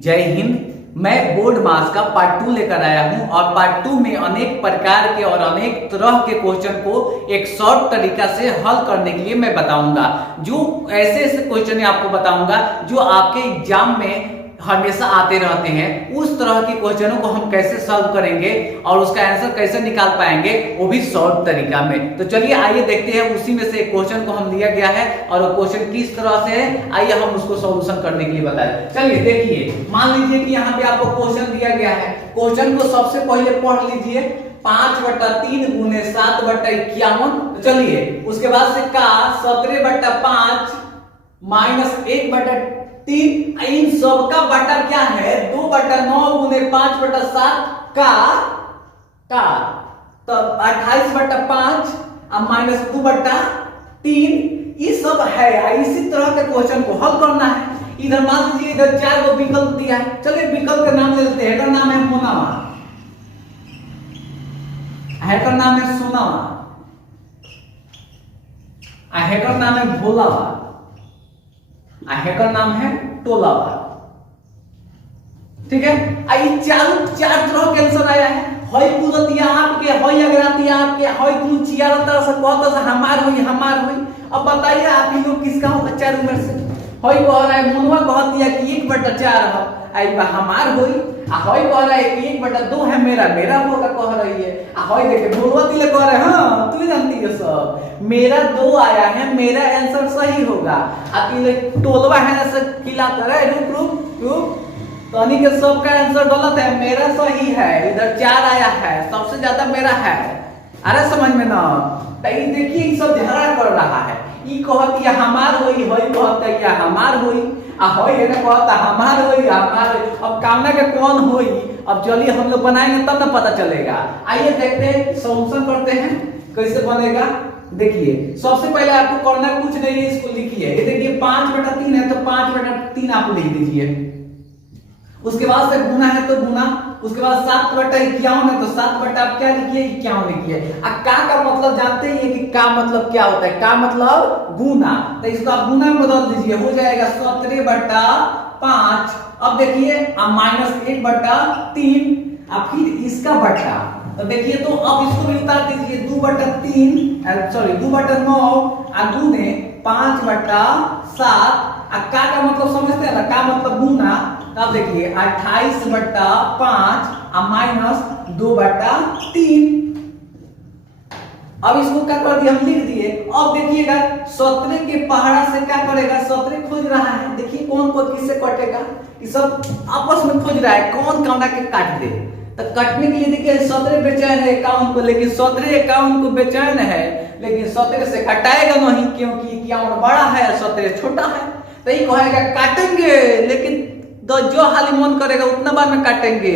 जय हिंद। मैं बोर्ड मास का पार्ट 2 लेकर आया हूं और पार्ट 2 में अनेक प्रकार के और अनेक तरह के क्वेश्चन को एक शॉर्ट तरीका से हल करने के लिए मैं बताऊंगा। जो ऐसे ऐसे क्वेश्चन आपको बताऊंगा जो आपके एग्जाम में हमेशा आते रहते हैं। उस तरह के क्वेश्चनों को हम कैसे सॉल्व करेंगे और उसका आंसर कैसे निकाल पाएंगे, वो भी शॉर्ट तरीका में। तो चलिए आइए देखते हैं, उसी में से एक क्वेश्चन को हम लिया गया है और वो क्वेश्चन किस तरह से है, आइए हम उसको सॉल्यूशन करने के लिए बताएं। चलिए देखिए, मान लीजिए कि यहाँ पे आपको क्वेश्चन दिया गया है। क्वेश्चन को सबसे पहले पढ़ लीजिए, 5/3 गुने 7/51। चलिए उसके बाद से का 17/5 माइनस 1/3। इन सब का बटा क्या है, 2/9 गुने 5/7 का तो 28/5 और माइनस 2/3। ये सब है। इसी तरह के क्वेश्चन को हल करना है। इधर मान लीजिए इधर 4 को विकल्प दिया है। चलिए विकल्प का नाम ले लेते हैं। इसका नाम है मोनामा, हैकर नाम है सोनामा, हैकर नाम है भोलावा, हैकर नाम है टोलावा। ठीक है, चार तरह के आंसर आया है। हई कुलतिया आपके, हई अगरातिया आपके, हई कुल चियार तरह से कहत से हमार होई। अब बताइए आप ही लोग किसका होगा चारों में से? हई कह रहा है मोनवा कहतिया कि 1/4 है, आई बा हमार होई। आ हई कह रहा है कि 1/2 है मेरा होगा कह रही है। आ हई देखे भोलवा तिले कह रहा है हां तू जानती है सब, मेरा 2 आया है, मेरा आंसर सही होगा। आ तिले टोलवा है ना से खिलाता है, रुक तनी के सबका आंसर गलत है, मेरा सही है। इधर 4 आया है, सबसे ज्यादा मेरा है। अरे समझ में ना? तो देखिए ये सब झगड़ा कर रहा है। ई कहत या हमार होई, होई कहत या हमार होई, आ होई है ना कहता हमार होई। अब कामना के कौन होई? अब चलिए हम लोग बनाएंगे तब ना पता चलेगा। आइए देखते हैं, सॉल्यूशन करते हैं कैसे बनेगा। देखिए सबसे पहले आपको करना कुछ नहीं है, इसको लिखिए। ये देखिए 5/3 है तो 5/3 आप लिख दीजिए। उसके बाद से गुना है तो गुना, उसके बाद 7/51 है तो 7 आप क्या लिखिए 51 लिखिए। का मतलब जानते ही है कि का मतलब क्या होता है? का मतलब गुना, तो इसको आप गुना में बदल दीजिए, हो जाएगा 17/5। अब देखिए माइनस 1/3 और फिर इसका बटा, तो देखिए तो अब इसको भी उतार दीजिए 2/9 और दूने 5/7। का मतलब समझते हैं ना, का मतलब गुना। तब देखिए 28/5 और माइनस 2/3। अब इसको क्या कर दिया, हम लिख दिए। अब देखिएगा 17 के पहाड़ा से क्या करेगा, 17 खोज रहा है। देखिए कौन को किससे कटेगा, ये सब आपस में खोज रहा है कौन कौन के काट दे। तो काटने के लिए देखिए 17 बेचैन है 51 को, लेकिन 17 51 को बेचैन है, लेकिन 17 से कटाएगा नहीं क्योंकि 51 बड़ा है 17 छोटा है। तो ये कहेगा काटेंगे, लेकिन तो जो हाली मन करेगा उतना बार में काटेंगे।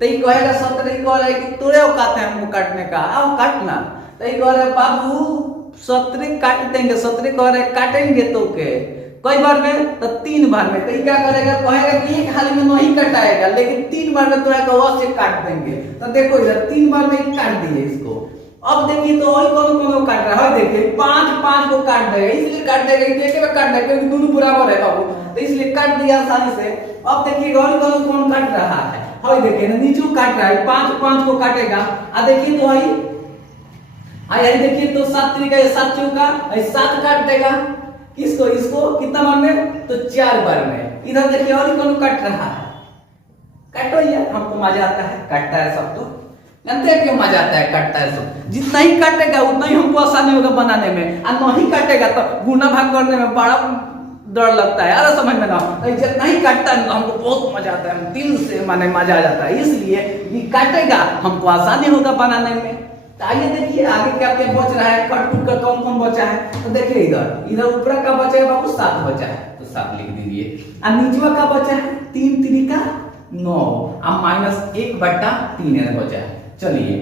तो ये कहेगा 17 कह रहा है कि तोरे औकात है हमको काटने का, आओ काटना। तो ये कह रहे बाबू 17 काट देंगे, 17 कह रहे काटेंगे तो के कई बार में, तो 3 बार में। तो ये क्या करेगा, कहेगा कि एक हाली में नहीं कटाएगा, लेकिन 3 बार में तोरा को अवश्य काट देंगे। तो देखो इधर 3 बार में काट दिए इसको। अब देखिए तो वही कौन काट रहा है, देखिए 5 को काट देगा, इसलिए काट देगा एक में काट देगा क्योंकि दोनों बराबर है बाबू, तो इसलिए काट दिया आसानी से। अब देखिए कौन काट रहा है, हां देखिए नीचे काट रहा है, 5 को काटेगा। आ देखिए तो आई देखिए तो 7 तरीका 7 चौका 7 काट देगा। किसको, इसको कितना बार में, तो 4 बार में। इधर देखिए और कौन काट रहा है, काटो यार, हमको मजा आता है, काटता है सब। तो जानते हैं क्यों मजा आता है, काटता है सब। जितना ही काटेगा उतना ही हमको आसानी होगा बनाने में, और नहीं काटेगा तो गुना भाग करने में बड़ा डर लगता है। यार समझ में ना, जितना ही काटता है हमको बहुत मजा आता है, दिल से माने मजा आ जाता है, इसलिए ये काटेगा हमको आसानी होगा बनाने में। तो आइए देखिए आगे क्या क्या बच रहा है, कट का कौन बचा है। तो देखिए इधर ऊपर का बचा है बाबू 7 बचा है, तो 7 लिख दीजिए। और नीचवा का बचा है 3 3 9 और माइनस 1/3 बचा है। चलिए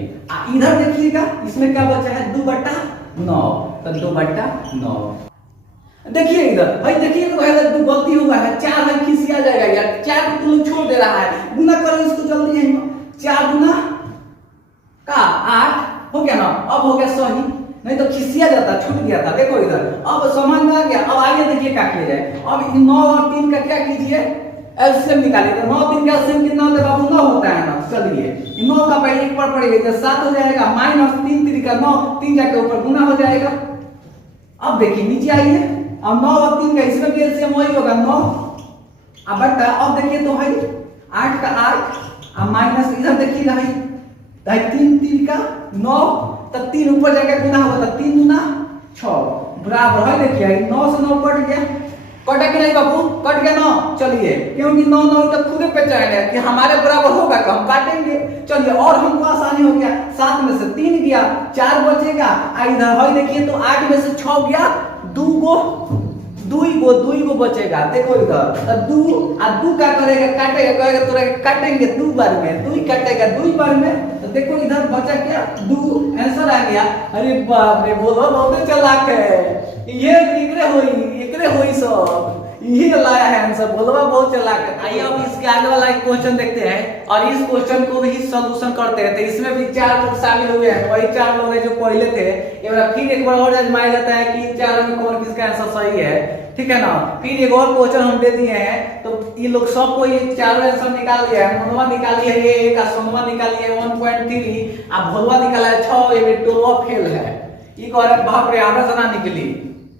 इधर देखिएगा इसमें क्या बचा है 2/9, तो 2/9। देखिए इधर भाई देखिए तो है गलती हुआ है, 4 है खिसिया जाएगा यार, 4 को तुम छोड़ दे रहा है। गुना करो इसको जल्दी है, 4 गुना का 8 हो गया ना। अब हो गया सही, नहीं तो खिसिया जाता, छूट गया था। देखो इधर अब समझ में आ गया। अब आगे देखिए क्या किया जाए। अब 9 और 3 का क्या कीजिए, एलसीएम निकालिए तो 9 3 का एलसीएम कितना होता है बाबू 9 होता है ना। चलिए 9 का पहले एक बार पड़ेगा तो 7 हो जाएगा माइनस 3 3 का 9 3 जाके ऊपर गुना हो जाएगा। अब देखिए नीचे आइए अब 9 और 3 का इसमें भी एलसीएम वही होगा 9। अब बटा अब देखिए तो भाई 8 का 8 अब माइनस इधर देखिएगा भाई 3 3 का 9 तब 3 ऊपर जाके गुना होगा तो 3 गुना 6 बराबर है। देखिए 9 से 9 कट गया कटा कि नहीं बाबू कट गया 9। चलिए क्योंकि 9 9 तक खुद पे चैन है कि हमारे बराबर होगा तो हम काटेंगे। चलिए और हमको आसानी हो गया 7 में से 3 गया 4 बचेगा। इधर भाई देखिए तो 8 में से 6 गया 2 गो बचेगा। देखो इधर 2 क्या करेगा काटेगा कहेगा तोरा काटेंगे 2 बार में 2 काटेगा 2 बार में। तो देखो इधर बचा क्या 2 आंसर आ गया। अरे बाप रे बोलो बहुत चालाक है ये एकरे होई सब ये लाया है आंसर बोलवा बहुत चालाक है। आइए अब इसके आगे वाला एक क्वेश्चन देखते हैं और इस क्वेश्चन को भी सॉल्यूशन करते हैं। तो इसमें भी 4 लोग शामिल हुए हैं वही 4 लोग हैं जो पहले थे। फिर एक बार और आजमाया जाता है कि इन 4 में कौन किसका आंसर सही है ठीक है ना। फिर एक और क्वेश्चन हम दे दिए हैं तो ये लोग सबको ये चारों आंसर निकाल लिया है। मनवा निकाली है ये एक सोनवा निकाली है 1.3 अब भोलवा निकाला है 6 ये टोलवा फेल है। ये कह रहे बाप रे हमरा से ना निकली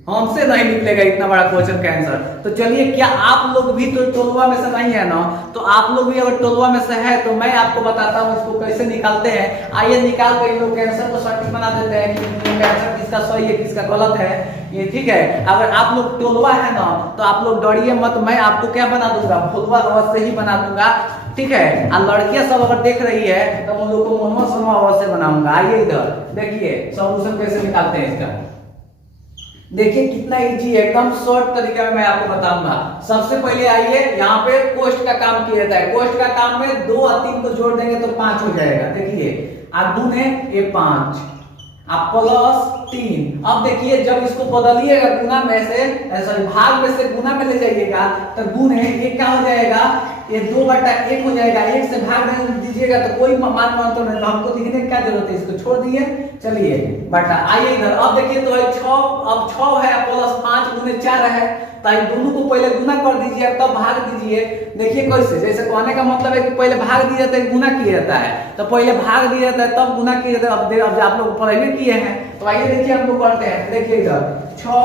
हमसे नहीं निकलेगा इतना बड़ा क्वेश्चन का आंसर। तो चलिए क्या आप लोग भी तो टोलवा में से नहीं है ना तो आप लोग भी अगर टोलवा में से है तो मैं आपको बताता हूँ इसको कैसे निकालते हैं। आइए निकाल कर इन लोग के आंसर को सटीक बना देते हैं कि आंसर किसका सही है किसका गलत है ये ठीक है। अगर आप लोग टोलवा है ना तो आप लोग डरिए मत मैं आपको क्या बना दूंगा भोलवा अवश्य ही बना दूंगा ठीक है। और लड़कियां सब अगर देख रही है तो उन लोग को मनवा सोनवा अवश्य बनाऊंगा। आइए इधर देखिए सॉल्यूशन कैसे निकालते हैं इसका। देखिए कितना इजी है एकदम शॉर्ट तरीके में मैं आपको बताऊंगा। सबसे पहले आइए यहाँ पे कोष्ट का काम किया जाता है। कोष्ट का काम में 2 और 3 को जोड़ देंगे तो 5 हो जाएगा। देखिए आप गुने ये 5 आप प्लस 3। अब देखिए जब इसको बदलिएगा गुना में से सॉरी भाग में से गुना में ले जाइएगा तो गुने ये क्या हो जाएगा ये 2/1 हो जाएगा। 1 से भाग नहीं दीजिएगा तो कोई मान तो नहीं तो हमको लिखने की क्या जरूरत है इसको छोड़ दिए। चलिए बटा आइए इधर अब देखिए तो 6 अब 6 है प्लस 5 गुने 4 है तो दोनों को पहले गुना कर दीजिए तब भाग दीजिए। देखिए कैसे जैसे कहने का मतलब है कि पहले भाग दिया जाता है गुना किया जाता है तो पहले भाग दिया जाता है तब गुना किया जाता है। अब आप लोग पहले किए हैं तो आइए देखिए हम लोग करते हैं। देखिए इधर 6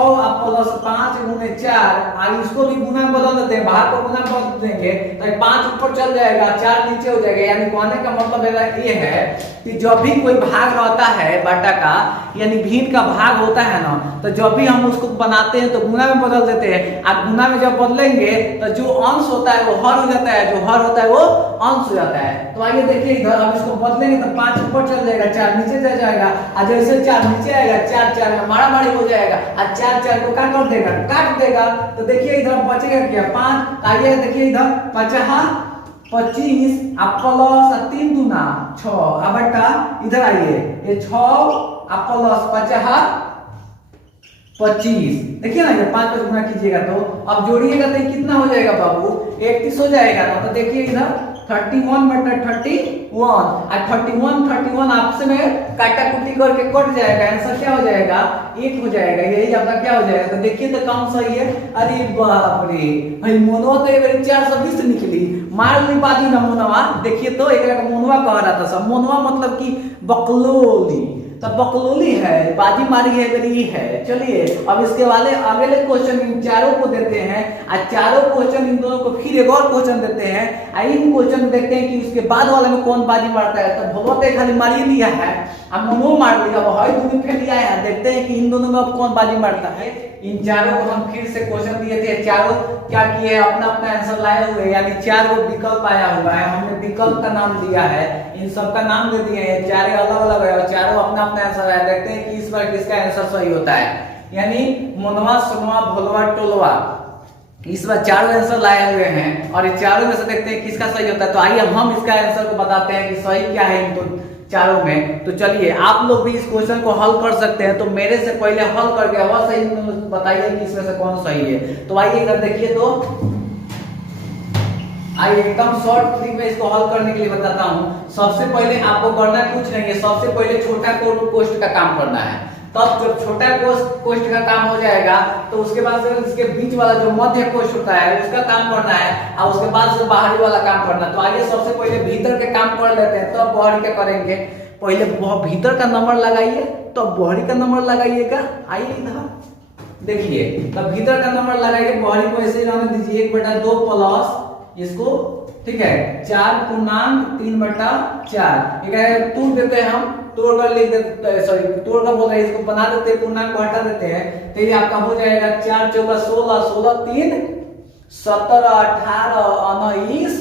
प्लस 5 गुने 4 इसको भी गुना में बदल देते हैं भाग को गुना में बदल देंगे तो 5 ऊपर चल जाएगा 4 नीचे हो जाएगा। यानी कहने का मतलब ये है कि जब भी कोई भाग रहता है बाटा का यानी भिन्न का भाग होता है ना तो जब भी हम उसको बनाते हैं तो गुना में बदल देते हैं। अब गुना में जब बदलेंगे तो जो अंश होता है वो हर हो जाता है जो हर होता है वो अंश हो जाता है। तो आइए देखिए इधर अब इसको बदलेंगे तो 5 ऊपर चल जाएगा 4 नीचे चल जाएगा और जैसे 4 नीचे आएगा 4 4 में मारामारी हो जाएगा और 4 4 को काट देगा। तो देखिए इधर बचेगा क्या 5। आइए देखिए इधर 25 अब प्लस 3 गुना 6 अब बटा इधर आइए ये 6 अब प्लस 25 देखिए ना ये 5 गुना कीजिएगा तो अब जोड़िएगा तो कितना हो जाएगा बाबू 31 हो जाएगा ना। तो देखिए इधर 31/31 और 31 आपसे में काटा कुटी करके कट जाएगा आंसर क्या हो जाएगा 1 हो जाएगा। यही आपका क्या हो जाएगा। तो देखिए तो कौन सही है। अरे बाप रे भाई मोनवा तो एक 420 निकली मार ली बाजी ना मोनवा। देखिए तो एक मोनवा कह रहा था सब मोनवा मतलब कि बकलोली तब बकलोली है बाजी मारी है मेरी है। चलिए अब इसके वाले अगले क्वेश्चन इन चारों को देते हैं और चारों क्वेश्चन इन दोनों को फिर एक और क्वेश्चन देते हैं। इन क्वेश्चन देखते हैं कि उसके बाद वाले में कौन बाजी मारता है। तो भगवत खाली मार ही लिया है अब मोनो मार लिया दोनों फेल लिया है। देखते हैं कि इन दोनों में अब कौन बाजी मारता है। इन चारों को हम फिर से क्वेश्चन दिए थे चारों क्या किए अपना अपना आंसर लाए हुए यानी 4 गो विकल्प आया हुआ है। हमने विकल्प का नाम दिया है इन सब का नाम दे दिए हैं। चारों अलग अलग है और चारों अपना अपना आंसर है। देखते हैं कि इस बार किसका आंसर सही होता है। यानी मोनवा सोनवा भोलवा टोलवा इस बार चारों आंसर लाए हुए हैं और ये चारों में से देखते हैं किसका सही होता है। तो आइए हम इसका आंसर को बताते हैं कि सही क्या है इन तो चारों में। तो चलिए आप लोग भी इस क्वेश्चन को हल कर सकते हैं। तो मेरे से पहले हल करके आवाज सही बताइए कि इसमें से कौन सही है। तो आइए इधर देखिए तो आइए एकदम शॉर्ट ट्रिक में इसको हल करने के लिए बताता हूं। सबसे पहले आपको करना कुछ नहीं है सबसे पहले छोटा कोष्ठ का काम करना है। तब जब छोटा कोष्ठ का काम हो जाएगा तो उसके बाद से इसके बीच वाला जो मध्य कोष्ठ होता है उसका काम करना है, और उसके बाद से बाहरी वाला काम करना। तो आइए सबसे पहले भीतर के काम कर लेते हैं, तो बाहरी क्या करेंगे। पहले भीतर का नंबर लगाइए, तो बाहरी का नंबर लगाइएगा। आइए इधर देखिए, तब भीतर का नंबर लगाइए, बाहरी को ऐसे ही रहने दीजिए 1/2 प्लस इसको, ठीक है, 4/3/4। तोड़ देते हैं हम, तोड़कर लिख देते, सॉरी तोड़कर बोल रहे हैं, इसको बना देते हैं, पूर्णांक को हटा देते हैं, तो ये आपका हो जाएगा 4 चौका 16, 16 3 17 18 19,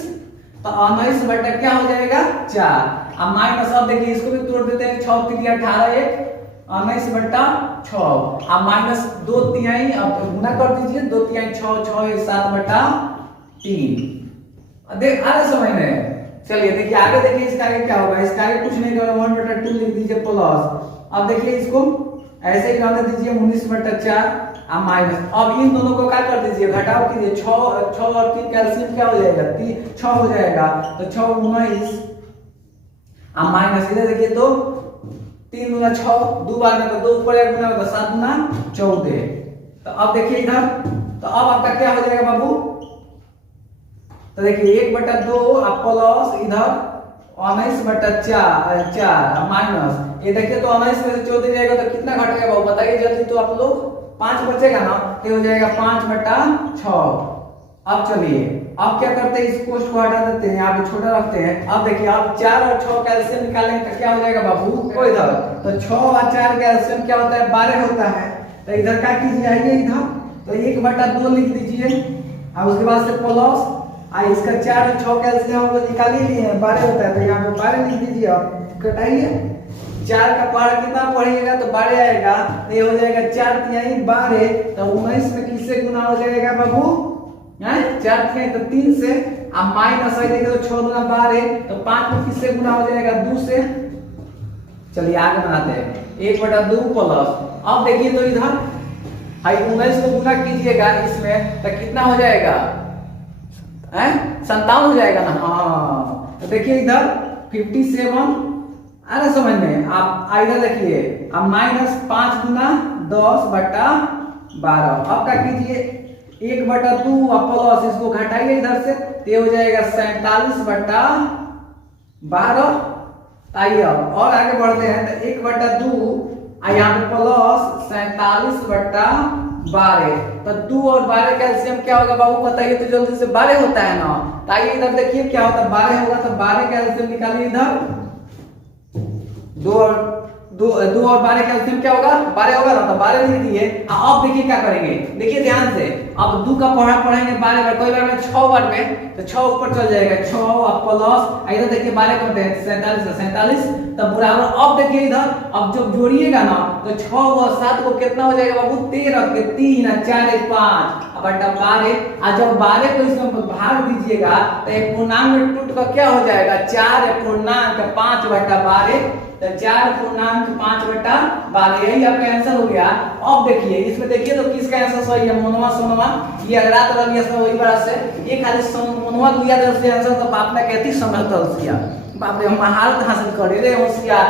तो 19 बटा क्या हो जाएगा 4। अब माइनस, अब देखिए इसको भी तोड़ देते हैं, 6 3 18 1 19/6। अब माइनस 2 तिहाई, अब गुना कर दीजिए, 2 तिहाई 6 6 7/3। देख आ रहा समझ में। चलिए देखिए आगे, देखिए इसका आगे क्या होगा। इसका आगे कुछ नहीं करो, 1/2 लिख दीजिए प्लस। अब देखिए इसको ऐसे ही रहने दीजिए 19/4, अब माइनस। अब इन दोनों को क्या कर दीजिए, घटाओ कीजिए, 6 और 3 कैल्सियम क्या हो जाएगा 6 हो जाएगा, तो 6 19, अब माइनस इधर देखिए, तो 3 गुना 6, 2 बार में तो 2 ऊपर 1 गुना होगा, 7 गुना 14। तो अब देखिए इधर, तो अब आपका क्या हो जाएगा बाबू, तो देखिए 1/2 आप प्लस इधर 19/4 माइनस, ये देखिए तो 19 में से 14 जाएगा तो कितना घटेगा बाबू बताइए जल्दी, तो आप लोग 5 बचेगा ना, तो हो जाएगा 5/6। अब चलिए अब क्या करते हैं, इस कोष्ठ को हटा देते हैं, यहाँ पे छोटा रखते हैं। अब देखिए आप 4 और 6 कैल्शियम निकालेंगे तो क्या हो जाएगा बाबू, को इधर, तो 6 और 4 कैल्शियम क्या होता है 12 होता है। तो इधर क्या कीजिए, आइए इधर, तो 1/2 लिख दीजिए, और उसके बाद से प्लस, इसका 4 और 6 कैल्शियम हम लोग निकाल ही लिए हैं, 12 होता है, तो यहाँ पे 12 लिख दीजिए। अब घटाइए, 4 का पहाड़ कितना पढ़िएगा तो 12 आएगा, तो ये हो जाएगा 4 तिहाई 12, तो 19 में किससे गुना हो जाएगा बाबू, 4 तिहाई तो 3 से, अब माइनस है देखिए तो 6 गुना 12, तो 5 में किससे गुना हो जाएगा 2 से। चलिए आगे बनाते हैं, 1/2 प्लस, अब देखिए तो इधर 19 को गुना कीजिएगा इसमें, तो कितना हो जाएगा 57 हो जाएगा ना। हाँ तो देखिए इधर 57 आ रहा समझ में। आप इधर देखिए, अब माइनस 5 गुना 10/12। अब क्या कीजिए 1/2 प्लस, इसको घटाइए इधर से, तो हो जाएगा 47/12। आइए और आगे बढ़ते हैं, तो 1/2 यहाँ पे प्लस 47/12, तो 2 और 12 कैल्शियम क्या होगा बाबू बताइए तो जल्दी से, 12 होता है ना। तो आइए इधर देखिए क्या होता है, 12 होगा, तो 12 कैल्शियम निकालिए इधर, 2 और 12 कैल्शियम क्या होगा 12 होगा ना, तो 12 लिख दिए। अब देखिए क्या करेंगे, देखिए ध्यान से, अब 2 का पढ़ेंगे 12 बार, कोई बार में 6 बार में, तो 6 ऊपर चल जाएगा, 6 और प्लस इधर देखिए 12 करते हैं 47, तब बराबर। अब देखिए इधर, अब जब जोड़िएगा ना तो 6 और 7 को कितना हो जाएगा बाबू 13 के 3 4 5/12, और जब 12 को इसमें भाग दीजिएगा तो एक पूर्णांक में टूट कर क्या हो जाएगा 4/5/12, तो 4/5/12, यही आपका आंसर हो गया। अब देखिए इसमें देखिए तो किसका आंसर सही है, मोनवा सोनवा, ये अगला तरह लिया वही बार से, ये खाली मोनवा लिया था उसके आंसर, तो बाप ने कहती समझता उसका बाप रे, हम हालत हासिल करे रे होशियार।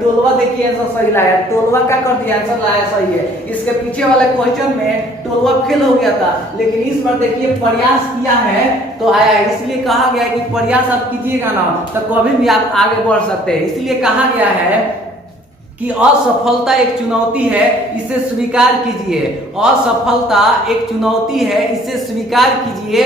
टोलवा देखिए आंसर सही लाया, टोलवा क्या कर दिया आंसर लाया सही है। इसके पीछे वाले क्वेश्चन में टोलवा फेल हो गया था, लेकिन इस बार देखिए प्रयास किया है तो आया, इसलिए कहा गया है कि प्रयास आप कीजिएगा ना तो कभी भी आप आगे बढ़ सकते हैं। इसलिए कहा गया है कि असफलता एक चुनौती है, इसे स्वीकार कीजिए। असफलता एक चुनौती है, इसे स्वीकार कीजिए।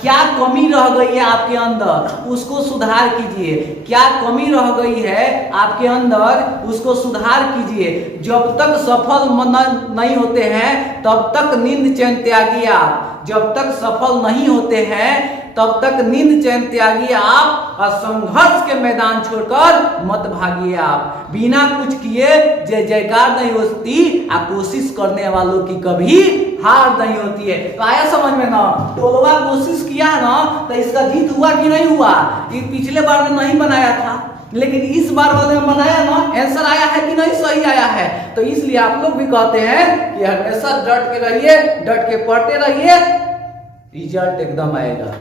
क्या कमी रह गई है आपके अंदर उसको सुधार कीजिए, क्या कमी रह गई है आपके अंदर उसको सुधार कीजिए। जब तक सफल नहीं होते हैं तब तक नींद चैन त्यागिए आप, जब तक सफल नहीं होते हैं तब तक नींद चैन त्यागिए आप, और संघर्ष के मैदान छोड़कर मत भागिए आप। बिना कुछ किए जय जयकार नहीं होती, आ कोशिश करने वालों की कभी हार नहीं होती है। तो आया समझ में ना, टोलवा कोशिश किया ना तो इसका जीत हुआ कि नहीं हुआ, ये पिछले बार में नहीं बनाया था, लेकिन इस बार वाले में बनाया ना, आंसर आया है कि नहीं सही आया है। तो इसलिए आप लोग भी कहते हैं कि हमेशा डट के रहिए, डट के पढ़ते रहिए, रिजल्ट एकदम आएगा।